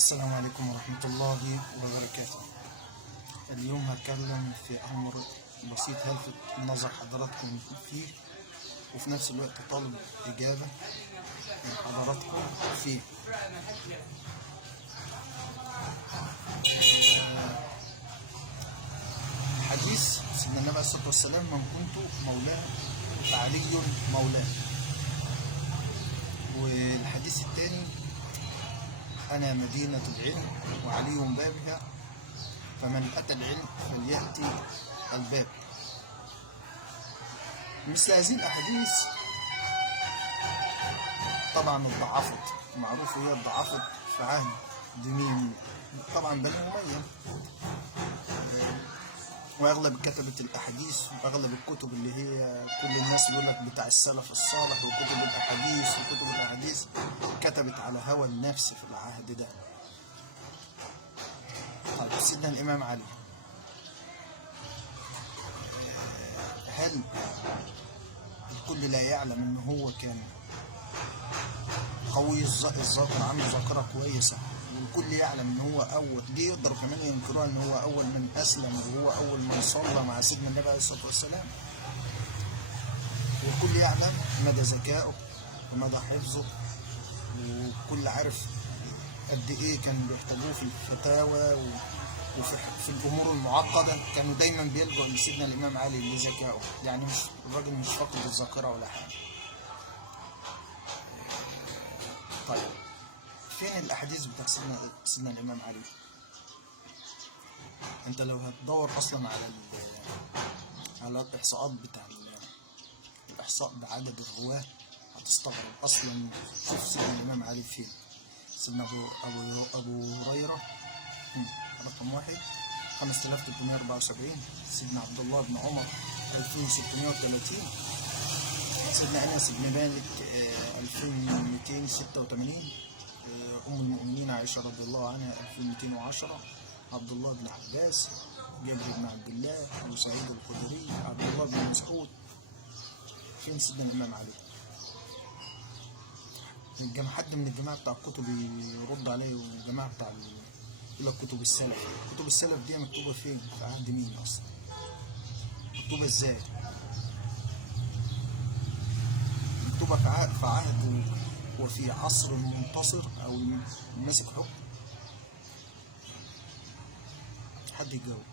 السلام عليكم ورحمة الله وبركاته. اليوم هتكلم في أمر بسيط هلفت نظر حضراتكم فيه، وفي نفس الوقت طالب إجابة من حضراتكم فيه. حديث سيدنا النبي عليه الصلاة والسلام: من كنت مولاه فعلي مولاه. والحديث الثاني: أنا مدينة العلم وعلي بابها، فمن أتى العلم فليأتي الباب. مثل هذه الأحاديث طبعا اتضعفت، معروف هي اتضعفت في عهد مين؟ طبعا بني أمية. واغلب كتبة الاحاديث واغلب الكتب اللي هي كل الناس بيقول لك بتاع السلف الصالح وكتب الاحاديث كتبت على هوى النفس في العهد ده. طيب سيدنا الامام علي، هل الكل لا يعلم ان هو كان قوي الذاكرة، عنده ذاكرة كويسة، والكل يعلم ان هو اول دي يقدروا كمان ينكروا ان هو اول من اسلم وهو اول من صلى مع سيدنا النبي عليه الصلاه والسلام، والكل يعلم مدى ذكائه ومدى حفظه، وكل عارف قد ايه كانوا بيحتاجوه في الفتاوى وفي الامور المعقده. كانوا دايما بيلجؤوا لسيدنا الامام علي لذكائه، يعني مش الراجل مش فاقد الذاكره ولا حاجه. طيب فين الاحاديث بتاع سيدنا الامام علي؟ انت لو هتدور اصلا على الاحصاءات بتاع الاحصاء بعدد الرواه هتستغرب اصلا. شوف سيدنا الامام علي فين. سيدنا ابو هريره رقم 1 5374، سيدنا عبد الله بن عمر 2630، سيدنا انس بن مالك 2286، ام المؤمنين عائشه رضي الله عنها 2210، عبد الله بن عباس، جابر بن عبد الله، ابو سعيد الخدري، عبد الله بن مسعود. فين سيدنا الامام علي؟ حد من الجماعه بتاع الكتب يرد عليه، والجماعه بتاع كتب السلف. كتب السلف دي مكتوبه فين؟ في عهد مين اصلا؟ مكتوبه ازاي؟ مكتوبه في عهد وفي عصر منتصر او ماسك حكم. حد يجاوب.